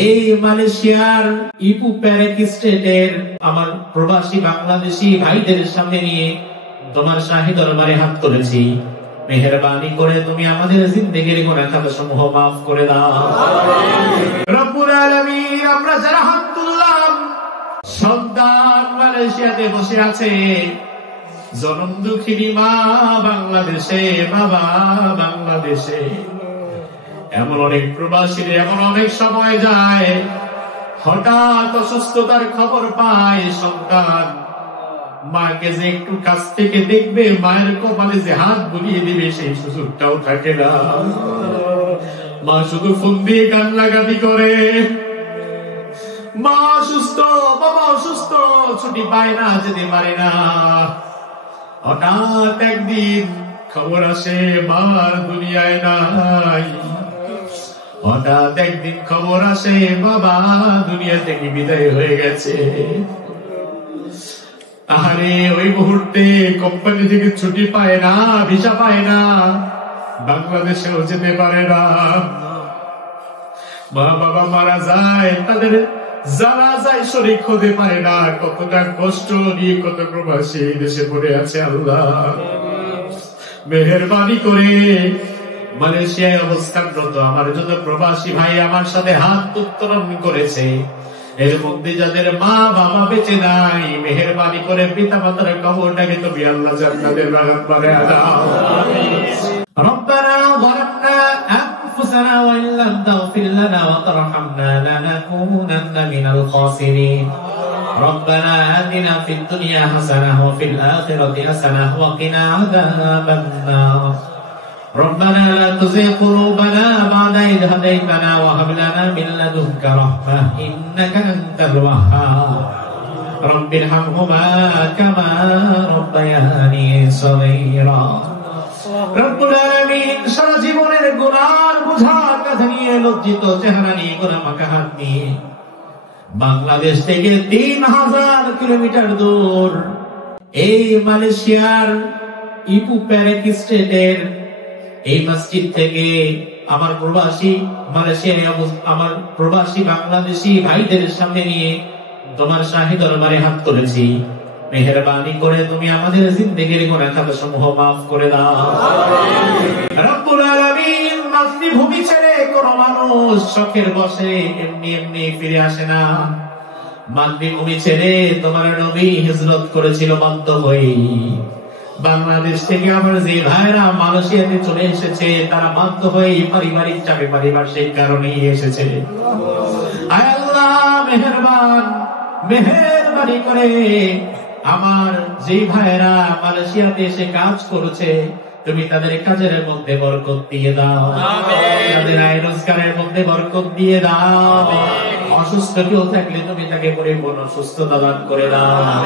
এই মালয়েশিয়ার ইপু প্যারেক স্টেটের আমার প্রবাসী বাংলাদেশি ভাইদের সামনে নিয়ে তোমার শাহী দরবারে হাত তুলেছি। মেহেরবানি করে তুমি আমাদের জিন্দেগির গুনাহ সমূহ মাফ করে দাও। রব্বুল আলামিন, আমরা যারা হাত তুললাম, সন্তান মালয়েশিয়াতে বসে আছে, জনম দুঃখিনী মা বাংলাদেশে, বাবা বাংলাদেশে, এমন অনেক প্রবাসী, এমন অনেক সময় যায়, হঠাৎ অসুস্থতার খবর পায় সন্তান, মাকে যে একটু কাছ থেকে দেখবে, মায়ের কপালে যে হাত বুলিয়ে দিবে, সেই সুযোগটাও থাকে না। মা শুধু ফোন দিয়ে কান্নাকাটি করে, মা অসুস্থ, বাবা অসুস্থ, ছুটি পায় না, যেতে পারে না। হঠাৎ একদিন খবর আসে মার দুনিয়ায় নাই। হঠাৎ একদিন খবর আসে বাবা দুনিয়া থেকে বিদায় হয়ে গেছে। আরে ওই মুহূর্তে কোম্পানি থেকে ছুটি পায় না, ভিসা পায় না, বাংলাদেশেও যেতে পারে না। মা বাবা মারা যায়, তাদের জানাজায় শরীক হতে পারে না। কতটা কষ্ট নিয়ে কত প্রবাসী দেশে পড়ে আছে। আল্লাহ মেহেরবানি করে মালয়েশিয়ায় অবস্থানরত আমার যত প্রবাসী ভাই আমার সাথে হাত উত্তোলন করেছে, এর মধ্যে যাদের মা বাবা বেঁচে নাই, মেহেরবানি করে পিতা মাতার কবরটাকে তুমি আল্লাহ জান্নাতের বাগান বানায়া দাও। রব্বানা যালামনা আনফুসানা ওয়া ইল্লাম তাগফির লানা ওয়া তারহামনা লানাকুনান্না মিনাল খাসিরিন। রব্বানা আতিনা ফিদ দুনিয়া হাসানাহ ওয়া ফিল আখিরাতি হাসানাহ ওয়া কিনা আযাবান নার। ربنا لا تزغ قلوبنا بعد إذ هديتنا وهب لنا من لدنك رحمة إنك أنت الوهاب رب ارحمهما كما ربياني صغيرا। রব্বুল আলামিন, সারা জীবনের গুনার বোঝা কাঁধে নিয়ে, লজ্জিত চেহারা নিয়ে, গুনাহ মাখা হাত নিয়ে বাংলাদেশ থেকে 3000 কিলোমিটার দূর এই মালয়েশিয়ার ইপু প্যারেক স্টেটের এই মসজিদ থেকে আমার প্রবাসী মালয়েশিয়ায় আমার প্রবাসী বাংলাদেশি ভাইদের সামনে নিয়ে তোমার শাহী দরবারে হাত তুলেছি। মেহেরবানি করে তুমি আমাদের জিন্দেগির গুনাহ সমূহ মাফ করে দাও। রব্বুল আলামিন, মাতৃভূমি ছেড়ে কোন মানুষ শখের বসে এমনি এমনি ফিরে আসে না। মাতৃভূমি ছেড়ে তোমার নবী হিজরত করেছিল বাধ্য হয়ে। বাংলাদেশ থেকে আমার যে ভাইরা মালয়েশিয়াতে চলে এসেছে, তারা বাধ্য হয়ে পারিবারিক চাপে, পারিপার্শ্বিক কারণেই এসেছে। আয় আল্লাহ মেহেরবান, মেহেরবানি করে আমার যে ভাইরা মালয়েশিয়াতে এসে কাজ করেছে, তুমি তাদের কাজের মধ্যে বরকত দিয়ে দাও, তাদের আয় রোজগারের মধ্যে বরকত দিয়ে দাও। অসুস্থ কেউ থাকলে তুমি তাকে পরিপূর্ণ সুস্থতা দান করে দাও।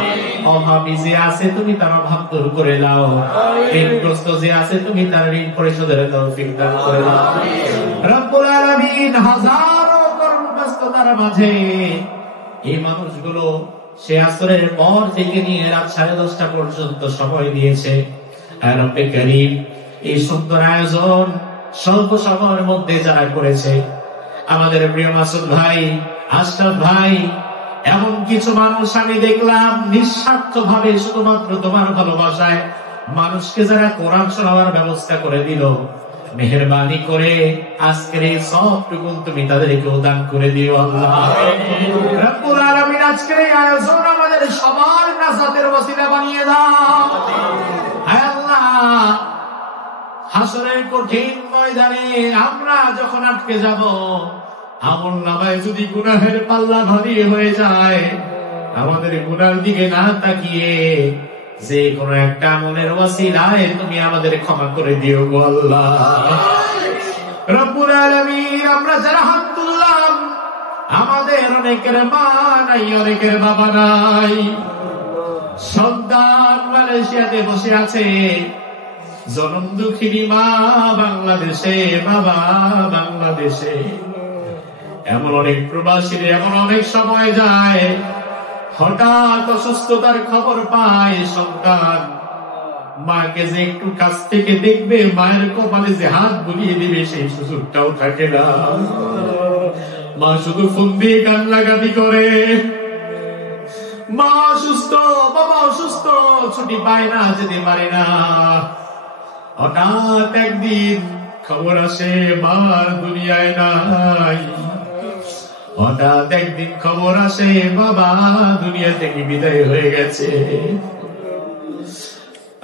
অভাবী যে আছে তুমি তার অভাব দূর করে দাও। ঋণগ্রস্ত যে আছে তুমি তার ঋণ পরিশোধের তৌফিক দান করে দাও। রব্বুল আলামিন, হাজারো কর্মব্যস্ততার মাঝে এই মানুষগুলো সে আসরের পর থেকে নিয়ে রাত 10:30 পর্যন্ত সময় দিয়েছে। রব্বে কারীম, এই সুন্দর আয়োজন স্বল্প সময়ের মধ্যে যারা করেছে, আমাদের প্রিয় মাসুদ ভাই, আশরাফ ভাই, এমন কিছু মানুষ আমি দেখলাম নিঃস্বার্থ ভাবে শুধুমাত্র তোমার ভালোবাসায় মানুষকে যারা কোরআন শোনাবার ব্যবস্থা করে দিল, মেহেরবানি করে আজকের এই সবটুকু তুমি তাদেরকে দান করে দিও। আল্লাহ রব্বুল আলামিন, আজকের এই আয়োজন আমাদের সবার নাজাতের ওসিলা বানিয়ে দাও। হে আল্লাহ, হাসরের কঠিন ময়দানে আমরা যখন আটকে যাব, আমলনামায় যদি গুনাহের পাল্লা ভারী হয়ে যায়, আমাদের গুনার দিকে না তাকিয়ে যে কোনো একটা আমলের ওসিলায় তুমি আমাদের ক্ষমা করে দিও গো আল্লাহ। রব্বুল আলামিন, আমরা যারা হাত তুললাম, আমাদের অনেকের মা নাই, অনেকের বাবা নাই, সন্তান মালয়েশিয়াতে বসে আছে, জনম দুঃখিনী মা বাংলাদেশে, বাবা বাংলাদেশে, এমন অনেক প্রবাসী, এমন অনেক সময় যায়, হঠাৎ অসুস্থতার খবর পায় সন্তান, মাকে যে একটু কাছ থেকে দেখবে, মায়ের কপালে যে হাত বুলিয়ে দিবে, সেই সুযোগটাও থাকে না। মা শুধু ফোন দিয়ে কান্নাকাটি করে, মা অসুস্থ, বাবা অসুস্থ, ছুটি পায় না, যেতে পারে না। হঠাৎ একদিন খবর আসে মার দুনিয়ায় নাই। হঠাৎ একদিন খবর আসে বাবা দুনিয়া থেকে বিদায় হয়ে গেছে।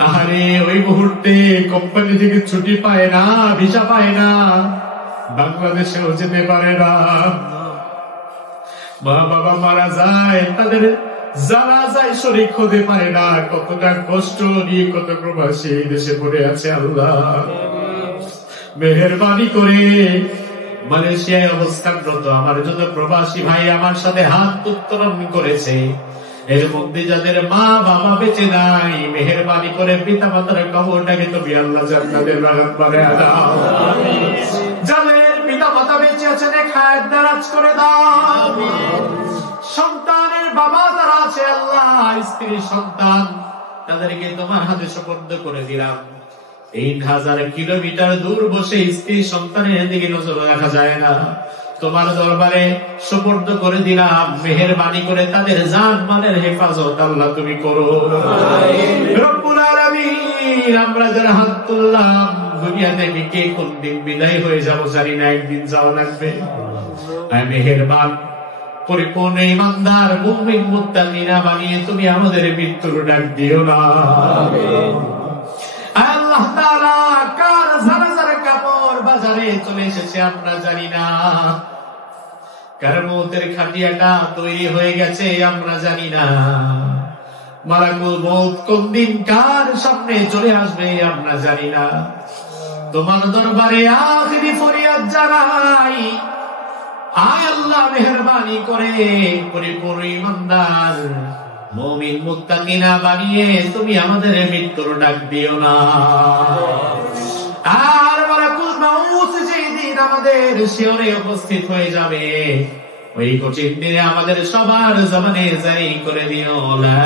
আরে ওই মুহূর্তে কোম্পানি থেকে ছুটি পায় না, ভিসা পায় না, বাংলাদেশেও যেতে পারে না। মা বাবা মারা যায়, তাদের জানাজায় শরীক হতে পারে না। কতটা কষ্ট নিয়ে কত প্রবাসী দেশে পড়ে আছে। আল্লাহ মেহেরবানি করে মালয়েশিয়ায় অবস্থানরত আমার যত প্রবাসী ভাই আমার সাথে হাত উত্তোলন করেছে, এর মধ্যে যাদের মা বাবা বেঁচে নাই, মেহেরবানি করে পিতা মাতার কবরটাকে তুমি আল্লাহ জান্নাতের বাগান বানায়া দাও। যাদের পিতা মাতা বেঁচে আছে নেখায়েত দারাজ করে দাও। সন্তানের বাবা যারা আছে আল্লাহ, স্ত্রী সন্তান, তাদেরকে তোমার হাতে সুপর্দ করে দিলাম। 3000 কিলোমিটার দূর বসে স্ত্রী সন্তানের দিকে নজর রাখা যায় না, তোমার দরবারে সুপর্দ করে দিলাম। মেহেরবানি করে তাদের জান মালের হেফাজত আল্লাহ তুমি করো। রব্বুল আলামিন, আমরা যারা হাত তুললাম, দুনিয়া থেকে কে কোন দিন বিদায় হয়ে যাবো জানি না, একদিন যাওয়া লাগবে। মেহেরবান পরিপূর্ণ ইমানদার মুমিন মুত্তাকিনা বানিয়ে তুমি আমাদের মৃত্যুর ডাক দিও না। আল্লাহ তাআলা কার যারা যারা কাপড় বাজারে চলে এসেছে আমরা জানি না, কার মৌতের খাটিয়াটা তৈরি হয়ে গেছে আমরা জানি না, মালাকুল মৌত কোন দিন কার সামনে চলে আসবে আমরা জানি না। তোমার দরবারে আখিরি ফরিয়াদ জানাই, আয় আল্লাহ মেহেরবানি করে পরিপূর্ণ ইমানদার মুমিন মুত্তাকিনা বানিয়ে তুমি আমাদের মৃত্যুর ডাক দিও না। আর মালাকুল মউত যেদিন আমাদের শিয়রে উপস্থিত হয়ে যাবে, ওই কঠিন দিনে আমাদের সবার জবানে জারি করে দিও লা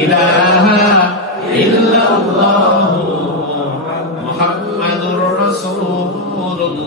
ইলাহা ইল্লাল্লাহু মুহাম্মাদুর রাসূলুল্লাহ।